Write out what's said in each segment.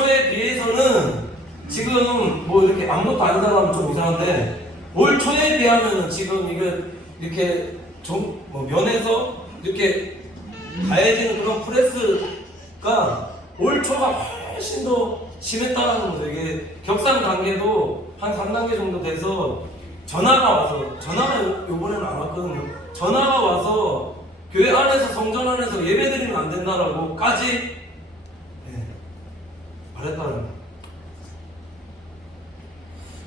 초에 비해서는 지금 뭐 이렇게 아무것도 아닌 사람은 좀 이상한데 올 초에 비하면은 지금 이게 이렇게 뭐 면에서 이렇게 가해지는 그런 프레스가 올 초가 훨씬 더 심했다는 거죠. 이게 격상 단계도 한 3단계 정도 돼서 전화가 요번에는 안 왔거든요. 전화가 와서 교회 안에서 성전 안에서 예배드리면 안 된다라고까지 말했다는 거예요.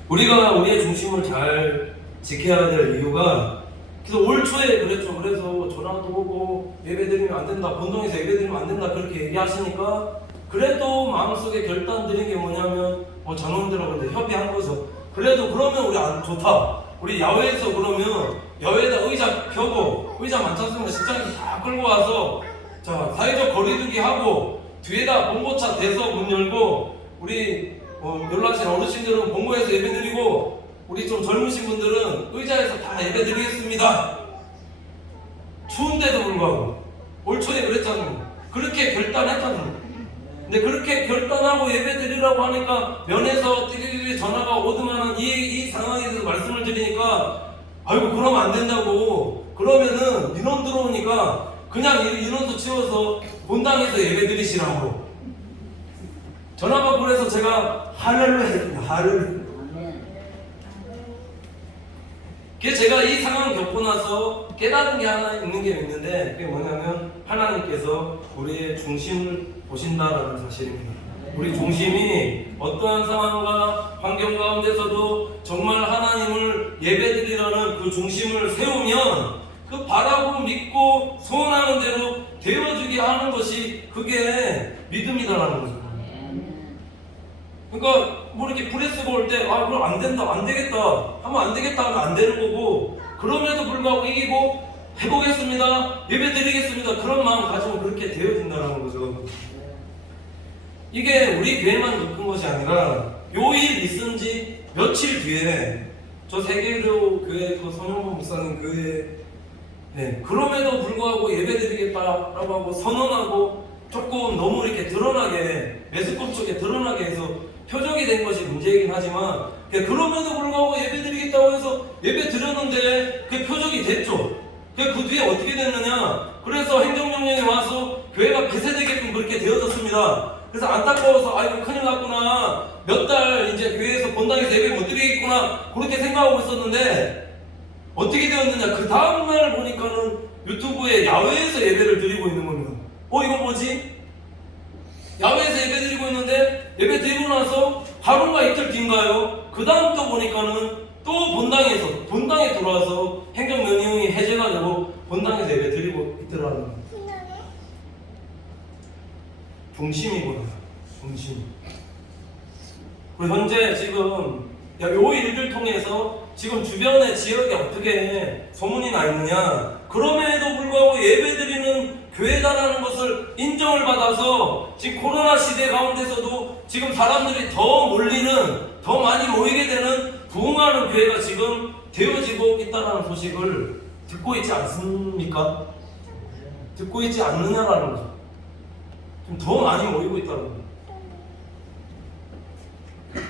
우리가 우리의 중심을 잘 지켜야 될 이유가 그래서 올 초에 그랬죠. 그래서 전화도 오고 예배드리면 안 된다, 본동에서 예배드리면 안 된다 그렇게 얘기하시니까 그래도 마음속에 결단 드린 게 뭐냐면 전원들하고 근데 협의한 거죠. 그래도 그러면 우리 안 좋다. 우리 야외에서 그러면 야외에다 의자 펴고 의자 많잖습니다. 식장에서 다 끌고 와서 자 사회적 거리두기 하고 뒤에다 봉고차 대서 문 열고 우리 연락하신 어르신들은 본고에서 예배드리고 우리 좀 젊으신 분들은 의자에서 다 예배드리겠습니다. 추운데도 불구하고 올 초에 그랬잖아요. 그렇게 결단했잖아요. 근데 그렇게 결단하고 예배드리라고 하니까 면에서 띠리리 전화가 오더만은 이 상황에 대해서 말씀을 드리니까 아이고 그러면 안 된다고 그러면은 인원 들어오니까 그냥 인원수 치워서 본당에서 예배드리시라고 전화가 그래서 제가 할렐루야 했습니다. 할렐루야. 그래서 제가 이 상황을 겪고 나서 깨달은 게 하나 있는데 그게 뭐냐면 하나님께서 우리의 중심을 보신다라는 사실입니다. 우리 중심이 어떠한 상황과 환경 가운데서도 정말 하나님을 예배드리라는 그 중심을 세우면 그 바라고 믿고 소원하는 대로 되어주게 하는 것이 그게 믿음이다라는 거죠. 그러니까 뭐 이렇게 프레스가 올 때 그럼 안 된다, 안 되겠다 하면 안 되겠다 하면 안 되는 거고 그럼에도 불구하고 이기고 해보겠습니다, 예배드리겠습니다 그런 마음 가지고 그렇게 되어진다는 거죠. 이게 우리 교회만 겪은 것이 아니라 요일 있은 지 며칠 뒤에 저 세계로 교회 그 선영보 목사님 교회 그럼에도 불구하고 예배드리겠다라고 하고 선언하고 조금 너무 이렇게 드러나게 메스껍 쪽에 드러나게 해서 표적이 된 것이 문제이긴 하지만 그럼에도 불구하고 예배드리겠다고 해서 예배 드렸는데 그 표적이 됐죠. 그 뒤에 어떻게 됐느냐, 그래서 행정명령이 와서 교회가 폐쇄되게끔 그렇게 되어졌습니다. 그래서 안타까워서 아이고 큰일 났구나, 몇 달 이제 교회에서 본당에서 예배 못 드리겠구나 그렇게 생각하고 있었는데 어떻게 되었느냐, 그 다음날 보니까는 유튜브에 야외에서 예배를 드리고 있는 겁니다. 이거 뭐지? 야외에서 예배 드리고 있는데 예배 드리고 나서 하루가 이틀 뒤인가요? 그 다음 또 보니까는 또 본당에 들어와서 행정명령이 해제가되고 본당에서 예배 드리고 있더라는 거예요. 중심이구나, 중심. 그리고 현재 지금 요 일을 통해서 지금 주변의 지역에 어떻게 소문이 나 있느냐, 그럼에도 불구하고 예배드리는 교회다라는 것을 인정을 받아서 지금 코로나 시대 가운데서도 지금 사람들이 더 몰리는, 더 많이 모이게 되는 부흥하는 교회가 지금 되어지고 있다는 소식을 듣고 있지 않습니까? 듣고 있지 않느냐라는 거죠. 지금 더 많이 모이고 있다는 거죠.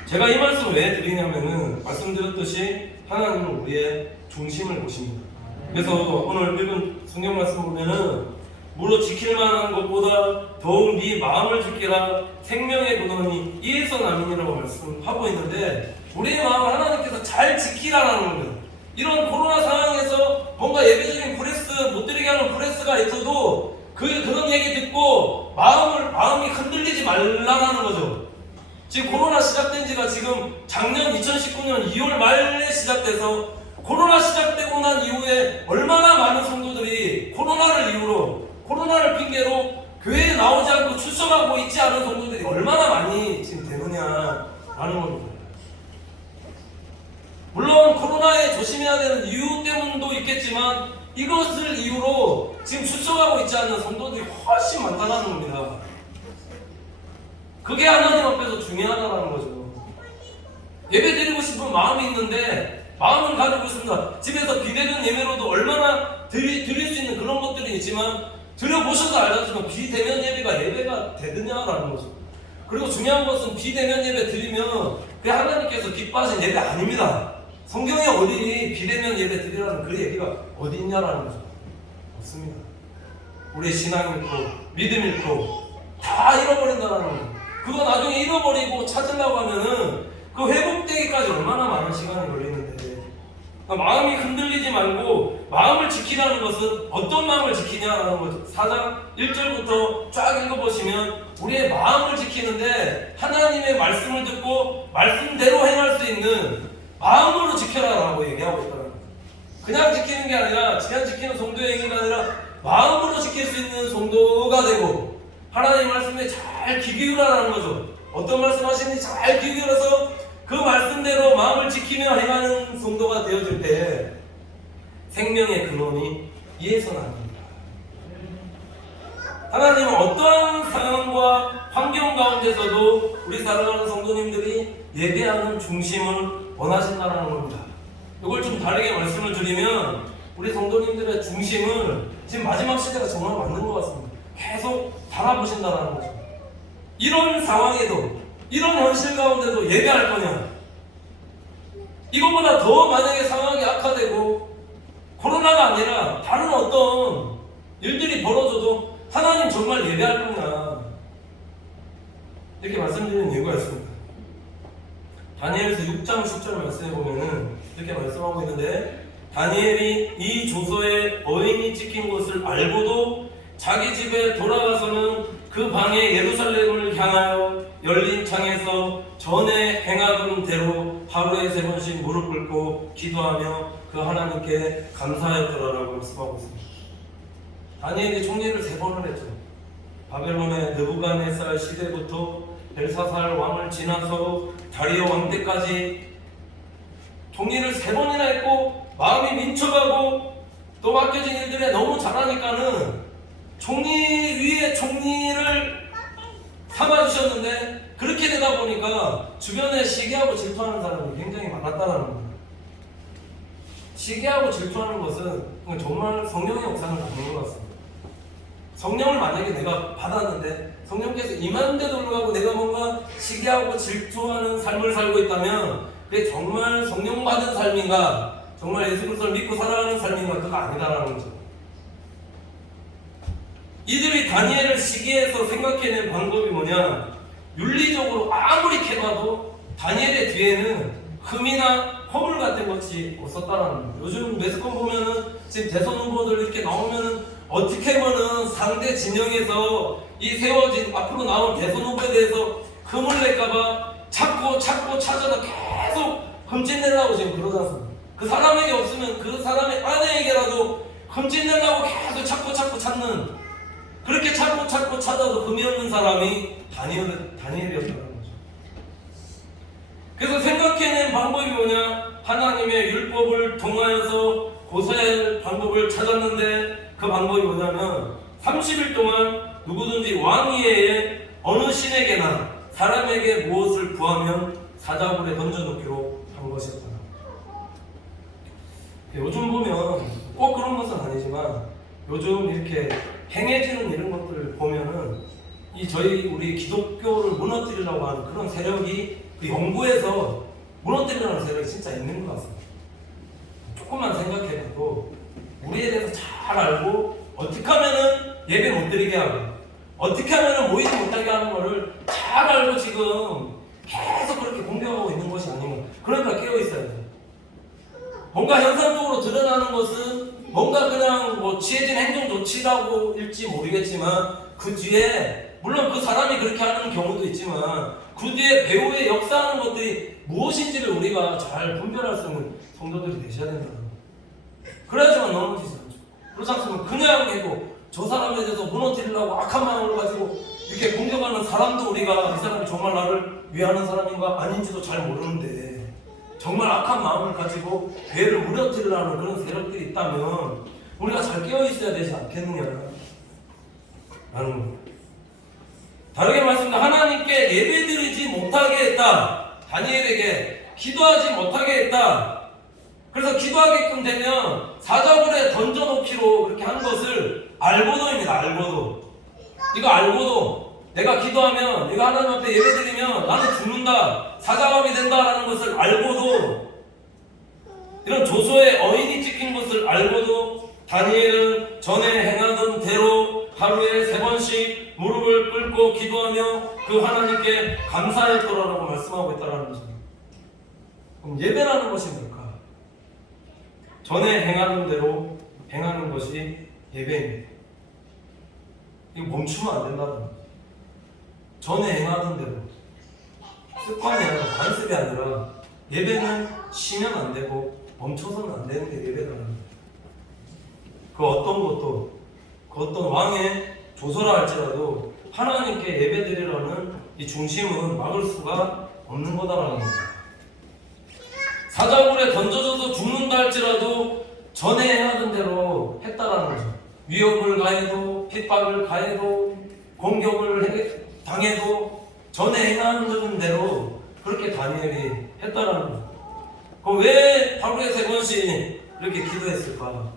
제가 이 말씀을 왜 드리냐면은 말씀드렸듯이 하나님은 우리의 중심을 보십니다. 그래서 오늘 읽은 성경 말씀 보면은 무릇 지킬 만한 것보다 더욱 네 마음을 지키라, 생명의 근원이 이에서 남이니라고 말씀하고 있는데 우리의 마음을 하나님께서 잘 지키라는 겁니다. 이런 코로나 상황에서 뭔가 예배적인 프레스 못 드리게 하는 프레스가 있어도 그런 얘기 듣고 마음이 흔들리지 말라는 거죠. 지금 코로나 시작된 지가 지금 작년 2019년 2월 말에 시작돼서 코로나 시작되고 난 이후에 얼마나 많은 성도들이 코로나를 핑계로 교회에 나오지 않고 출석하고 있지 않은 성도들이 얼마나 많이 지금 되느냐라는 겁니다. 물론 코로나에 조심해야 되는 이유 때문도 있겠지만 이것을 이유로 지금 출석하고 있지 않는 성도들이 훨씬 많다는 겁니다. 그게 하나님 앞에서 중요하다는 거죠. 예배 드리고 싶은 마음이 있는데 마음을 가지고 있습니다. 집에서 비대면 예배로도 얼마나 드릴 수 있는 그런 것들이 있지만 드려보셔서 알겠지만 비대면 예배가 되느냐라는 거죠. 그리고 중요한 것은 비대면 예배 드리면 그 하나님께서 기뻐하신 예배 아닙니다. 성경에 어디 비대면 예배 드리라는 그 얘기가 어디 있냐라는 거죠. 없습니다. 우리의 신앙 잃고 믿음 잃고 다 잃어버린다는 거예요. 그거 나중에 잃어버리고 찾으려고 하면은 그 회복되기까지 얼마나 많은 시간이 걸리는데, 그러니까 마음이 흔들리지 말고 마음을 지키라는 것은 어떤 마음을 지키냐라는 거죠. 4장 1절부터 쫙 읽어보시면 우리의 마음을 지키는데 하나님의 말씀을 듣고 말씀대로 행할 수 있는 마음으로 지켜라라고 얘기하고 있다는 거예요. 그냥 지키는 게 아니라 그냥 지키는 성도의 행위가 아니라 마음으로 지킬 수 있는 성도가 되고 하나님의 말씀에 잘 귀 기울여라는 거죠. 어떤 말씀 하시는지 잘 귀 기울여서 그 말씀대로 마음을 지키며 행하는 성도가 되어질 때 생명의 근원이 이에서 납니다. 하나님은 어떠한 상황과 환경 가운데서도 우리 사랑하는 성도님들이 예배하는 중심을 원하신다는 겁니다. 이걸 좀 다르게 말씀을 드리면 우리 성도님들의 중심을 지금 마지막 시대가 정말 맞는 것 같습니다. 계속 바라보신다는 거죠. 이런 상황에도 이런 현실 가운데도 예배할 거냐? 이것보다 더 만약에 상황이 악화되고 코로나가 아니라 다른 어떤 일들이 벌어져도 하나님 정말 예배할 거냐? 이렇게 말씀드리는 이유가 있습니다. 다니엘서 6장 10절 말씀해 보면은 이렇게 말씀하고 있는데, 다니엘이 이 조서에 어인이 찍힌 것을 알고도 자기 집에 돌아가서는 그 방에 예루살렘을 향하여 열린 창에서 전에 행하던 대로 하루에 3번씩 무릎 꿇고 기도하며 그 하나님께 감사하였더라라고 말씀하고 있습니다. 다니엘이 총리를 3번을 했죠. 바벨론의 느부갓네살 시대부터 벨사살 왕을 지나서 다리오 왕 때까지 총리를 3번이나 했고 마음이 민첩하고 또 맡겨진 일들에 너무 잘하니까는 총리 위에 총리를 삼아주셨는데, 그렇게 되다 보니까 주변에 시기하고 질투하는 사람이 굉장히 많았다는 겁니다. 시기하고 질투하는 것은 정말 성령의 역사는 아닌 것 같습니다. 성령을 만약에 내가 받았는데 성령께서 임하는데도 불구하고 내가 뭔가 시기하고 질투하는 삶을 살고 있다면 그게 정말 성령 받은 삶인가, 정말 예수 그리스도를 믿고 살아가는 삶인가, 그거 아니다라는 거죠. 이들이 다니엘을 시기해서 생각해낸 방법이 뭐냐? 윤리적으로 아무리 캐봐도 다니엘의 뒤에는 흠이나 허물 같은 것이 없었다라는 거예요. 요즘 매스컴 보면은 지금 대선 후보들 이렇게 나오면은 어떻게 보면은 상대 진영에서 이 세워진 앞으로 나올 대선 후보에 대해서 흠을 낼까봐 찾고 찾아서 계속 흠집내려고 지금 그러지 않습니까? 그 사람에게 없으면 그 사람의 아내에게라도 흠집내려고 계속 찾고 찾는, 그렇게 찾고 찾아도 흠이 없는 사람이 다니엘이었다는 거죠. 그래서 생각해낸 방법이 뭐냐? 하나님의 율법을 통하여서 고사할 방법을 찾았는데, 그 방법이 뭐냐면 30일 동안 누구든지 왕위에 어느 신에게나 사람에게 무엇을 구하면 사자굴에 던져놓기로 한 것이었다. 요즘 보면 꼭 그런 것은 아니지만 요즘 이렇게 행해지는 이런 것들을 보면은 우리 기독교를 무너뜨리려고 하는 그런 세력이 그 영구에서 무너뜨리려는 세력이 진짜 있는 것 같습니다. 조금만 생각해봐도 우리에 대해서 잘 알고 어떻게 하면은 예배 못 드리게 하고 어떻게 하면은 모이지 못하게 하는 거를 잘 알고 지금 계속 그렇게 공격하고 있는 것이 아닌가. 그러니까 깨어있어야 돼요. 뭔가 현상적으로 드러나는 것은 뭔가 그냥 뭐 취해진 행동 조치라고 일지 모르겠지만 그 뒤에 물론 그 사람이 그렇게 하는 경우도 있지만 그 뒤에 배후에 역사하는 것들이 무엇인지를 우리가 잘 분별할 수 있는 성도들이 되셔야 된다는 거예요. 그래야지만 넘어지지 않죠. 그렇지 않으면 그냥 해도 저 사람에 대해서 무너뜨리려고 악한 마음을 가지고 이렇게 공격하는 사람도 우리가 이 사람이 정말 나를 위하는 사람인가 아닌지도 잘 모르는데 정말 악한 마음을 가지고 교회를 무너뜨리려는 그런 세력들이 있다면 우리가 잘 깨어있어야 되지 않겠느냐라는 겁니다. 다르게 말씀드리면 하나님께 예배드리지 못하게 했다. 다니엘에게 기도하지 못하게 했다. 그래서 기도하게끔 되면 사자굴에 던져놓기로 그렇게 한 것을 알고도입니다. 알고도. 이거 알고도 내가 기도하면, 내가 하나님 앞에 예배드리면 나는 죽는다, 사자감이 된다라는 것을 알고도, 이런 조소의 어인이 찍힌 것을 알고도 다니엘은 전에 행하던 대로 하루에 3번씩 무릎을 꿇고 기도하며 그 하나님께 감사했더라라고 말씀하고 있다는 거죠. 그럼 예배라는 것이 뭘까? 전에 행하던 대로 행하는 것이 예배입니다. 이거 멈추면 안 된다는 거죠. 전에 행하던 대로, 습관이 아니라 관습이 아니라 예배는 쉬면 안 되고 멈춰서는 안 되는 게 예배라는 거예요. 그 어떤 것도, 그 어떤 왕의 조서라 할지라도 하나님께 예배드리라는 이 중심은 막을 수가 없는 거다라는 거예요. 사자굴에 던져져서 죽는다 할지라도 전에 행하던 대로 했다라는 거죠. 위협을 가해도, 핍박을 가해도, 공격을 당해도 전에 행하던 대로 그렇게 다니엘이 했다라는 거죠. 그럼 왜 하루에 3번씩 이렇게 기도했을까?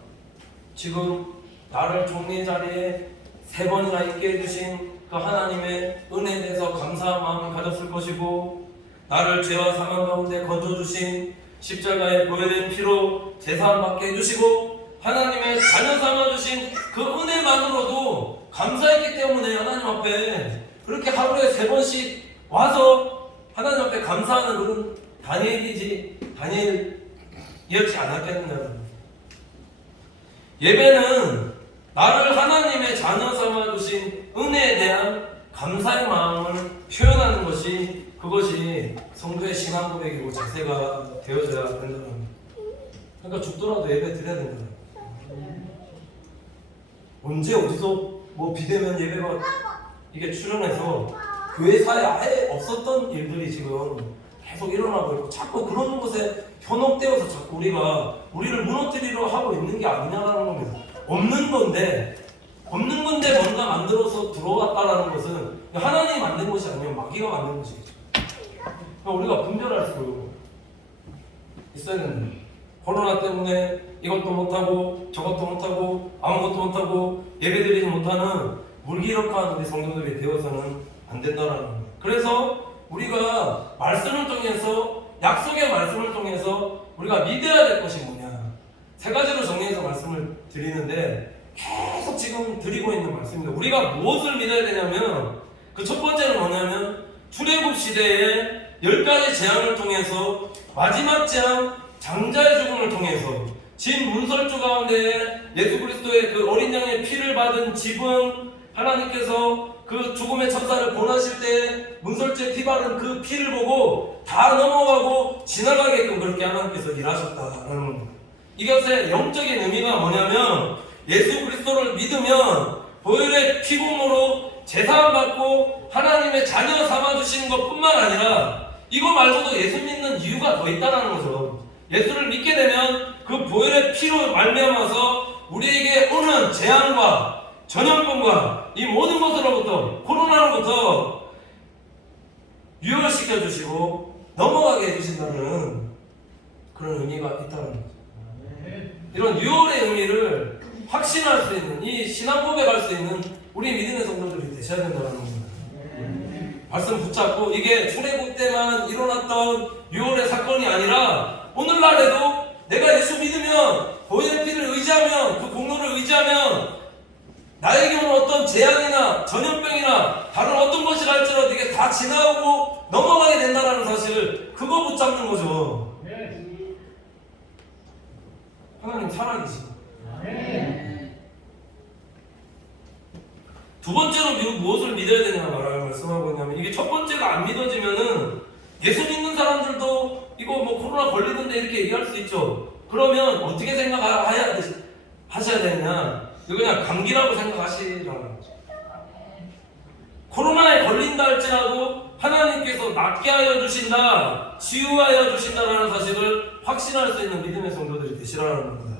지금 나를 종례 자리에 3번이나 있게 해주신 그 하나님의 은혜에 대해서 감사한 마음을 가졌을 것이고, 나를 죄와 사망 가운데 건져주신 십자가에 보혈된 피로 제사함 받게 해주시고 하나님의 자녀 삼아주신 그 은혜만으로도 감사했기 때문에 하나님 앞에 그렇게 하루에 3번씩 와서 하나님 앞에 감사하는 그런 다니엘이었지 않았겠느냐. 예배는 나를 하나님의 자녀 삼아주신 은혜에 대한 감사의 마음을 표현하는 것이, 그것이 성도의 신앙 고백이고 자세가 되어져야 된다는 겁니다. 그러니까 죽더라도 예배 드려야 된다. 언제 어디서 뭐 비대면 예배가 이게 출연해서 교회사에 아예 없었던 일들이 지금 계속 일어나고 있고, 자꾸 그런 것에 현혹되어서 자꾸 우리를 무너뜨리려 하고 있는 게 아니냐라는 겁니다. 없는 건데 뭔가 만들어서 들어왔다라는 것은 하나님이 만든 것이 아니면 마귀가 만든 것이죠. 우리가 분별할 수 있어야 된다. 코로나 때문에 이것도 못하고 저것도 못하고 아무것도 못하고 예배드리지 못하는 물기력한 우리 성도들이 되어서는 안 된다라는 거예요. 그래서 우리가 말씀을 통해서, 약속의 말씀을 통해서 우리가 믿어야 될 것이 뭐냐, 3가지로 정리해서 말씀을 드리는데, 계속 지금 드리고 있는 말씀입니다. 우리가 무엇을 믿어야 되냐면, 그 첫 번째는 뭐냐면 출애굽 시대의 10가지 재앙을 통해서 마지막 재앙 장자의 죽음을 통해서 진 문설주 가운데 예수 그리스도의 그 어린 양의 피를 받은 집은 하나님께서 그 죽음의 천사를 보내실 때 문설주에 피 바른 그 피를 보고 다 넘어가고 지나가게끔 그렇게 하나님께서 일하셨다라는 겁니다. 이것의 영적인 의미가 뭐냐면, 예수 그리스도를 믿으면 보혈의 피공으로 제사함 받고 하나님의 자녀 삼아주시는 것 뿐만 아니라, 이거 말고도 예수 믿는 이유가 더 있다는 거죠. 예수를 믿게 되면 그 보혈의 피로 말미암아서 우리에게 오는 재앙과 전염병과 이 모든 것으로부터, 코로나로부터 유혈시켜 주시고 넘어가게 해주신다는 그런 의미가 있다는 거죠. 이런 유혈의 의미를 확신할 수 있는, 이 신앙 고백할 수 있는 우리 믿음의 성도들이 되셔야 된다는 겁니다. 말씀 붙잡고, 이게 출애굽 때만 일어났던 유월의 사건이 아니라 오늘날에도 내가 예수 믿으면, 보혈의 피를 의지하면, 그 공로를 의지하면 나에게 오는 어떤 재앙이나 전염병이나 다른 어떤 것이라 할지라도 이게 다 지나가고 넘어가게 된다는 사실을, 그거 붙잡는 거죠. 하나님 살아계시고. 두 번째로 무엇을 믿어야 되냐 말씀하고 있냐면, 이게 첫 번째가 안 믿어지면은 예수 믿는 사람들도 이거 뭐 코로나 걸리는데 이렇게 얘기할 수 있죠. 그러면 어떻게 하셔야 되느냐, 이거 그냥 감기라고 생각하시라는 거죠. 코로나에 걸린다 할지라도 하나님께서 낫게 하여 주신다, 치유하여 주신다라는 사실을 확신할 수 있는 믿음의 성도들이 되시라는 겁니다.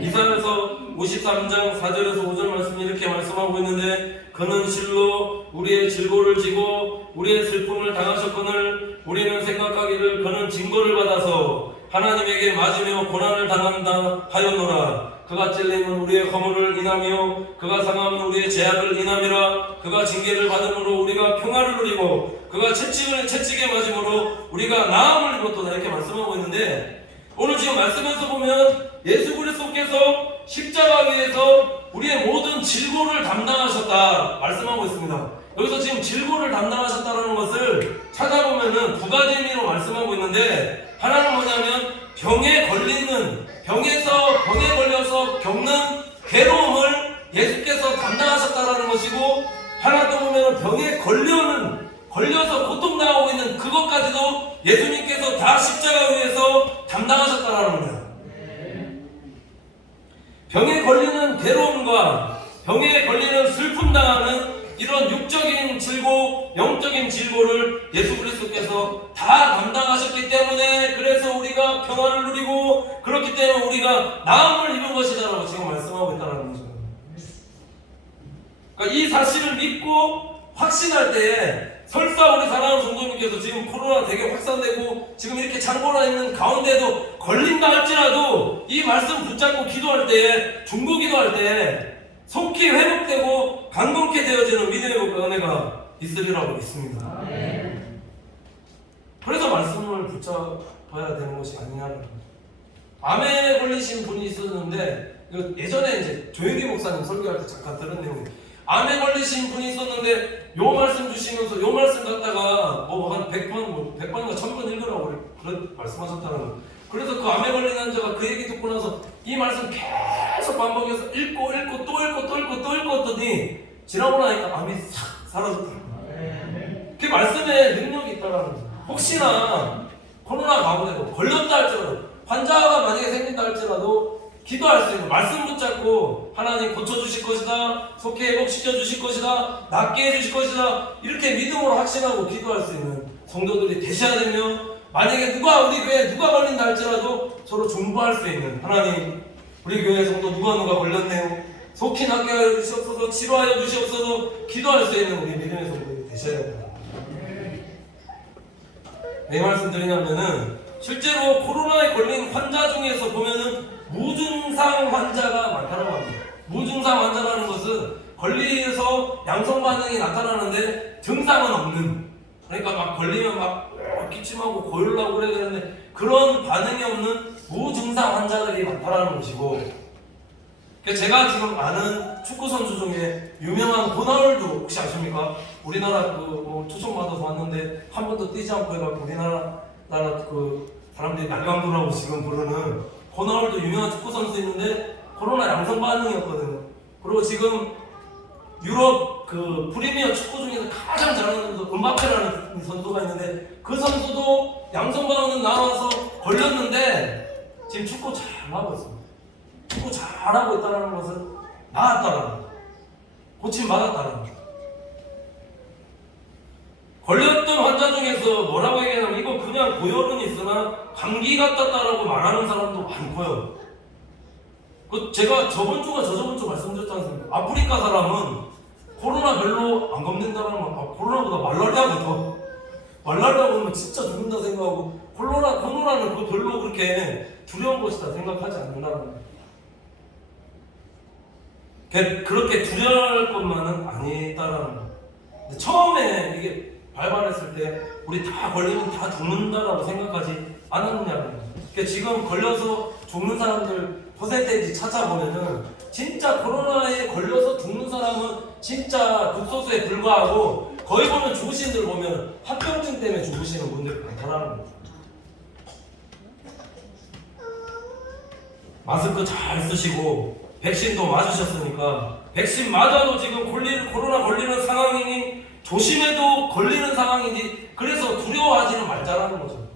이사야서 53장 4절에서 5절 말씀이 이렇게 말씀하고 있는데, 그는 실로 우리의 질고를 지고 우리의 슬픔을 당하셨거늘 우리는 생각하기를 그는 징벌을 받아서 하나님에게 맞으며 고난을 당한다 하였노라. 그가 찔림은 우리의 허물을 인하며 그가 상함은 우리의 죄악을 인함이라. 그가 징계를 받음으로 우리가 평화를 누리고 그가 채찍에 맞음으로 우리가 나음을 입었도다. 이렇게 말씀하고 있는데, 오늘 지금 말씀에서 보면 예수 그리스도께서 십자가 위에서 우리의 모든 질고를 담당하셨다 말씀하고 있습니다. 여기서 지금 질고를 담당하셨다는 것을 찾아보면은 두 가지 의미로 말씀하고 있는데, 하나는 뭐냐면 병에 걸려서 겪는 괴로움을 예수께서 담당하셨다는 것이고, 하나 또 보면은 병에 걸려서 고통당하고 있는 그것까지도 예수님께서 다 십자가 위에서 담당하셨다는 겁니다. 병에 걸리는 괴로움과 병에 걸리는 슬픔 당하는 이런 육적인 질고, 영적인 질고를 예수 그리스도께서 다 담당하셨기 때문에, 그래서 우리가 평화를 누리고 그렇기 때문에 우리가 나음을 입은 것이다라고 지금 말씀하고 있다는 거죠. 그러니까 이 사실을 믿고 확신할 때에, 설사 우리 사랑하는 성도님께서 지금 코로나 되게 확산되고 지금 이렇게 장고나 있는 가운데도 걸린다 할지라도 이 말씀 붙잡고 기도할 때에, 중보 기도할 때에 속히 회복되고 강건케 되어지는 믿음의 은혜가 있으리라고 믿습니다. 그래서 말씀을 붙잡아야 되는 것이 아니냐는 거죠. 암에 걸리신 분이 있었는데, 예전에 이제 조영기 목사님 설교할 때 잠깐 들은 내용이에요. 암에 걸리신 분이 있었는데 요 말씀 주시면서 요 말씀 갖다가 뭐 한 100번인가 1000번 읽으라고 그런 말씀하셨다는 거예요. 그래서 그 암에 걸린 환자가 그 얘기 듣고 나서 이 말씀 계속 반복해서 읽고 또 읽었더니 지나고 나니까 암이 싹 사라졌더라고요. 그 말씀에 능력이 있다라는 거예요. 혹시나 코로나 가운데도 걸렸다 할지라도, 환자가 만약에 생긴다 할지라도 기도할 수 있는, 말씀 붙잡고 하나님 고쳐주실 것이다, 속히 회복시켜 주실 것이다, 낫게 해주실 것이다, 이렇게 믿음으로 확신하고 기도할 수 있는 성도들이 되셔야 되며, 만약에 우리 교회에 누가 걸린다 할지라도 서로 중보할 수 있는, 하나님 우리 교회 성도 누가 걸렸네요, 속히 낫게 하여 주시옵소서, 치료하여 주시옵소서, 기도할 수 있는 우리 믿음의 성도들이 되셔야 됩니다. 왜 말씀 드리냐면은, 실제로 코로나에 걸린 환자 중에서 보면은 무증상 환자가 많다고 합니다. 무증상 환자라는 것은 걸려서 양성 반응이 나타나는데 증상은 없는, 그러니까 막 걸리면 막 기침하고 고열나고 그래야 되는데 그런 반응이 없는 무증상 환자들이 많다는 것이고, 제가 지금 아는 축구 선수 중에 유명한 호날두 혹시 아십니까? 우리나라 초청 받아서 왔는데 한 번도 뛰지 않고 해갖고 우리나라 사람들이 날강도라고 지금 부르는 호날두 유명한 축구 선수 있는데 코로나 양성 반응이었거든요. 그리고 지금 유럽 프리미어 축구 중에서 가장 잘하는 선수 음바페라는 선수가 있는데, 그 선수도 양성 반응은 나와서 걸렸는데 지금 축구 잘하고 있습니다. 축구 잘하고 있다는 것은 나았다는 거죠. 고침 받았다는 거죠. 걸렸던 환자 중에서 뭐라고 얘기하냐면, 이거 그냥 고열은 있으나 감기 같았다라고 말하는 사람도 많고요. 제가 저번 주 말씀드렸지 않습니까? 아프리카 사람은 코로나 별로 안 겁낸다는 건, 코로나보다 말라리아가 오면 진짜 죽는다 생각하고, 코로나는 별로 그렇게 두려운 것이다 생각하지 않는다는 거예요. 그렇게 두려울 것만은 아니다라는 거예요. 처음에 이게 발발했을 때 우리 다 걸리면 다 죽는다라고 생각하지 않았느냐는 거예요. 지금 걸려서 죽는 사람들 퍼센테이지 찾아보면은 진짜 코로나에 걸려서 죽는 사람은 진짜 극소수에 불과하고, 거의 보면 죽으신 분들 보면 합병증 때문에 죽으시는 분들이 많다라는 거예요. 마스크 잘 쓰시고 백신도 맞으셨으니까, 백신 맞아도 지금 코로나 걸리는 상황이니 조심해도 걸리는 상황이지, 그래서 두려워하지는 말자라는 거죠.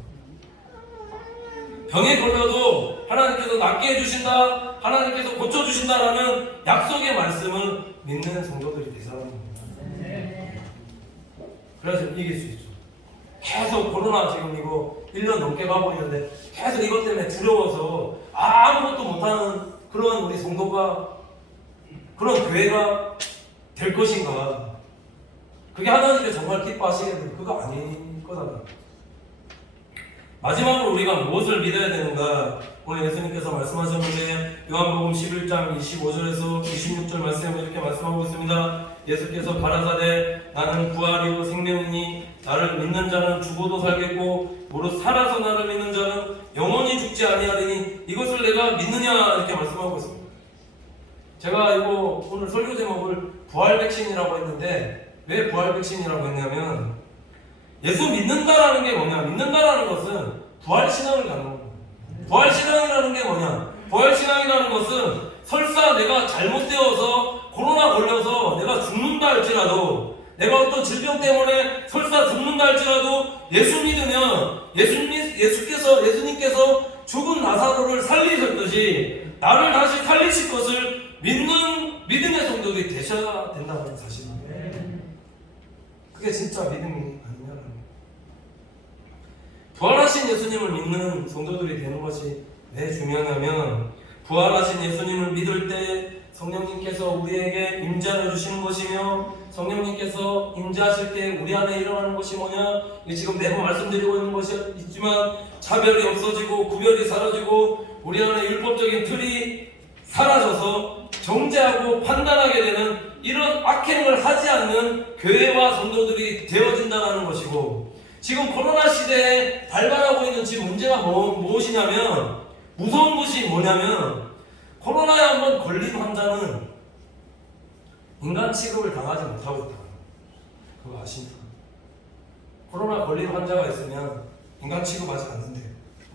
병에 걸려도 하나님께서 낫게 해주신다, 하나님께서 고쳐주신다라는 약속의 말씀을 믿는 성도들이 되자는 겁니다. 그래서 이길 수 있죠. 계속 코로나 지금 이거 1년 넘게 가고 있는데 계속 이것 때문에 두려워서 아무것도 못하는 그런 우리 성도가, 그런 교회가 될 것인가? 그게 하나님께 정말 기뻐하시겠는데 그거 아닐 거잖아요. 마지막으로 우리가 무엇을 믿어야 되는가? 오늘 예수님께서 말씀하셨는데 요한복음 11장 25절에서 26절 말씀에 이렇게 말씀하고 있습니다. 예수께서 가라사대 나는 부활이요 생명이니 나를 믿는 자는 죽어도 살겠고 무릇 살아서 나를 믿는 자는 영원히 죽지 아니하리니 이것을 내가 믿느냐 이렇게 말씀하고 있습니다. 제가 이거 오늘 설교 제목을 부활 백신이라고 했는데 왜 부활 백신이라고 했냐면 예수 믿는다라는 게 뭐냐? 믿는다라는 것은 부활신앙을 갖는 겁니다. 부활신앙이라는 게 뭐냐? 부활신앙이라는 것은 설사 내가 잘못되어서 코로나 걸려서 내가 죽는다 할지라도 내가 어떤 질병 때문에 설사 죽는다 할지라도 예수 믿으면 예수님께서 죽은 나사로를 살리셨듯이 나를 다시 살리실 것을 믿는 믿음의 성도들이 되셔야 된다는 사실입니다. 그게 진짜 믿음이 아니냐는 거예요. 부활하신 예수님을 믿는 성도들이 되는 것이 왜 중요하냐면 부활하신 예수님을 믿을 때 성령님께서 우리에게 임재하여 주시는 것이며 성령님께서 임재하실 때 우리 안에 일어나는 것이 뭐냐? 지금 매번 말씀드리고 있는 것이 있지만 차별이 없어지고 구별이 사라지고 우리 안에 율법적인 틀이 사라져서 정죄하고 판단하게 되는 이런 악행을 하지 않는 교회와 성도들이 되어진다는 것이고 지금 코로나 시대에 발발하고 있는 지금 문제가 무엇이냐면 무서운 것이 뭐냐면 코로나에 한번 걸린 환자는 인간 취급을 당하지 못하고 있다. 그거 아십니까? 코로나 걸린 환자가 있으면 인간 취급하지 않는데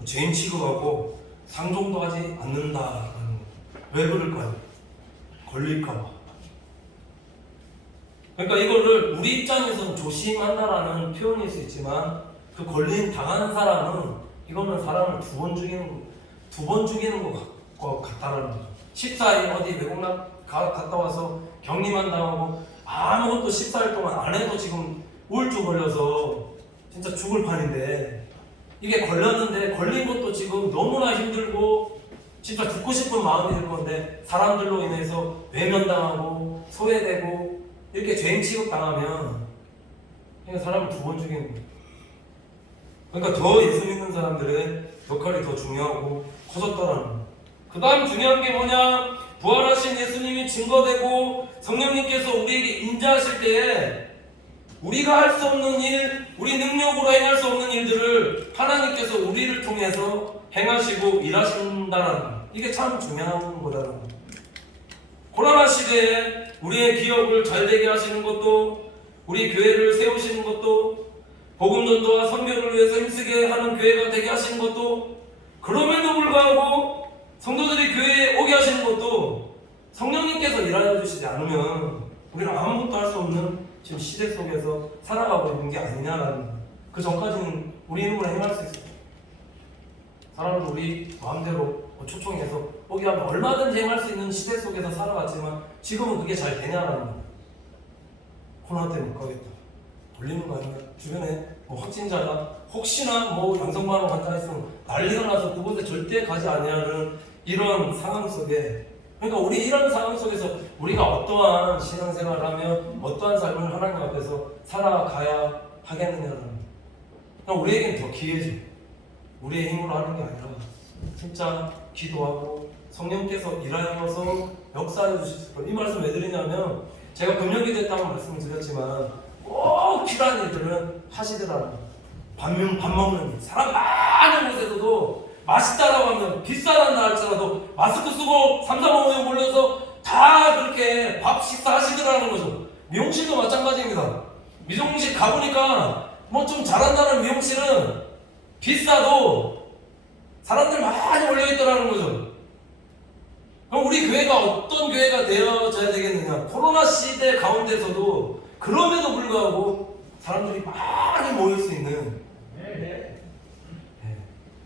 죄인 취급하고 상종도 하지 않는다라는 거. 왜 그럴까요? 걸릴까봐. 그러니까 이거를 우리 입장에서는 조심한다라는 표현일 수 있지만 그 걸린 당한 사람은 이거는 사람을 두 번 죽이는 것 같다라는 거죠. 14일 어디 외국 갔다 와서 격리만 당하고 아무것도 14일 동안 안 해도 지금 우울증 걸려서 진짜 죽을 판인데 이게 걸렸는데 걸린 것도 지금 너무나 힘들고 진짜 죽고 싶은 마음이 들 건데 사람들로 인해서 외면당하고 소외되고 이렇게 죄인 취급당하면 그냥 사람을 두 번 죽이는 거예요. 그러니까 더 예수 믿는 사람들의 역할이 더 중요하고 커졌다라는 거예요. 그 다음 중요한 게 뭐냐? 부활하신 예수님이 증거되고 성령님께서 우리에게 임재하실 때에 우리가 할 수 없는 일, 우리 능력으로 행할 수 없는 일들을 하나님께서 우리를 통해서 행하시고 일하신다는 거예요. 이게 참 중요한 거다라는 거예요. 코로나 시대에 우리의 기업을 잘되게 하시는 것도 우리 교회를 세우시는 것도 복음 전도와 선교를 위해서 힘쓰게 하는 교회가 되게 하시는 것도 그럼에도 불구하고 성도들이 교회에 오게 하시는 것도 성령님께서 일하여 주시지 않으면 우리는 아무것도 할 수 없는 지금 시대 속에서 살아가고 있는 게 아니냐라는 거예요. 그 전까지는 우리 힘으로 행할 수 있어요. 사람도 우리 마음대로 초청해서 오게 하면 얼마든지 행할 수 있는 시대 속에서 살아갔지만 지금은 그게 잘 되냐라는 거예요. 코로나 때문에 못 가겠다. 돌리는 거 아니야? 주변에 확진자가 혹시나 양성반응 환자 있으면 난리가 나서 그곳에 절대 가지 아니하는 이런 상황 속에 그러니까 우리 이런 상황 속에서 우리가 어떠한 신앙생활을 하며 어떠한 삶을 하나님 앞에서 살아가야 하겠느냐는 그러니까 우리에겐 더 기회죠. 우리의 힘으로 하는 게 아니라 진짜 기도하고 성령께서 일하여서 역사해 주실 거예요. 이 말씀 왜 드리냐면 제가 금년이 됐다고 말씀을 드렸지만 꼭 필요한 일들은 하시더라고요. 밥 먹는 일. 사람 많은 곳에서도 맛있다라고 하면 비싸단다 할지라도 마스크 쓰고 3, 4번 몰려서 다 그렇게 밥 식사하시더라는 거죠. 미용실도 마찬가지입니다. 미용실 가보니까 좀 잘한다는 미용실은 비싸도 사람들 많이 몰려있더라는 거죠. 그럼 우리 교회가 어떤 교회가 되어져야 되겠느냐? 코로나 시대 가운데서도 그럼에도 불구하고 사람들이 많이 모일 수 있는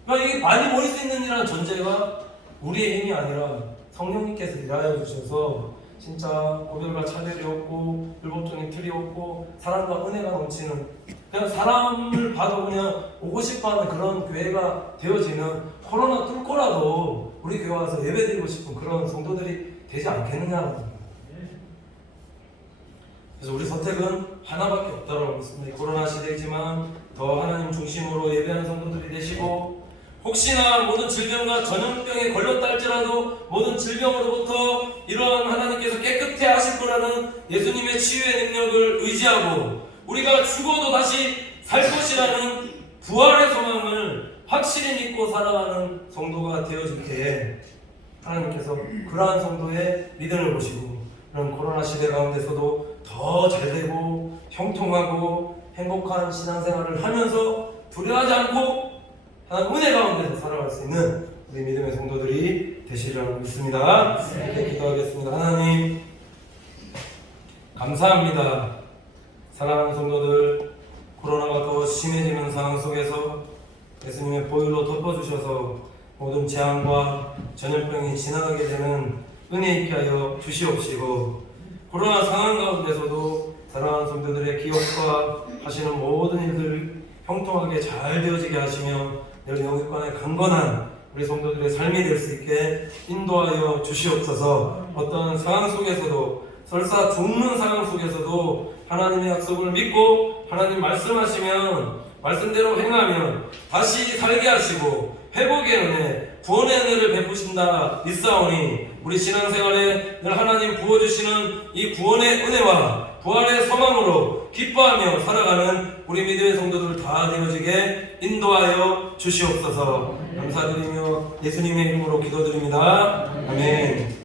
그러니까 이게 많이 모일 수 있는 이라는 전제가 우리의 힘이 아니라 성령님께서 일하여 주셔서 진짜 고별과 차별이 없고 율법적인 틀이 없고 사람과 은혜가 넘치는 그냥 사람을 봐도 그냥 오고 싶어하는 그런 교회가 되어지면 코로나 뚫고라도 우리 교회 와서 예배드리고 싶은 그런 성도들이 되지 않겠느냐는 겁니다. 그래서 우리 선택은 하나밖에 없다고 믿습니다. 코로나 시대이지만 더 하나님 중심으로 예배하는 성도들이 되시고, 혹시나 모든 질병과 전염병에 걸렸다 할지라도 모든 질병으로부터 이러한 하나님께서 깨끗해 하실 거라는 예수님의 치유의 능력을 의지하고, 우리가 죽어도 다시 살 것이라는 부활의 소망을 확실히 믿고 살아가는 성도가 되어질 때에 하나님께서 그러한 성도의 믿음을 보시고, 그런 코로나 시대 가운데서도 더 잘되고 형통하고 행복한 신앙생활을 하면서 두려워하지 않고 하나님 은혜 가운데서 살아갈 수 있는 우리 믿음의 성도들이 되시리라고 믿습니다. 네, 기도하겠습니다. 하나님 감사합니다. 사랑하는 성도들, 코로나가 더 심해지는 상황 속에서 예수님의 보혈로 덮어주셔서 모든 재앙과 전염병이 지나가게 되는 은혜 있게 하여 주시옵시고, 코로나 상황 가운데서도 사랑하는 성도들의 기업과 하시는 모든 일들 형통하게 잘 되어지게 하시며 늘 영육간에 강건한 우리 성도들의 삶이 될 수 있게 인도하여 주시옵소서. 어떤 상황 속에서도, 설사 죽는 상황 속에서도 하나님의 약속을 믿고 하나님 말씀하시면 말씀대로 행하면 다시 살게 하시고 회복의 은혜, 구원의 은혜를 베푸신다 믿사오니, 우리 신앙생활에 늘 하나님 부어주시는 이 구원의 은혜와 부활의 소망으로 기뻐하며 살아가는 우리 믿음의 성도들 다 되어지게 인도하여 주시옵소서. 감사드리며 예수님의 이름으로 기도드립니다. 아멘.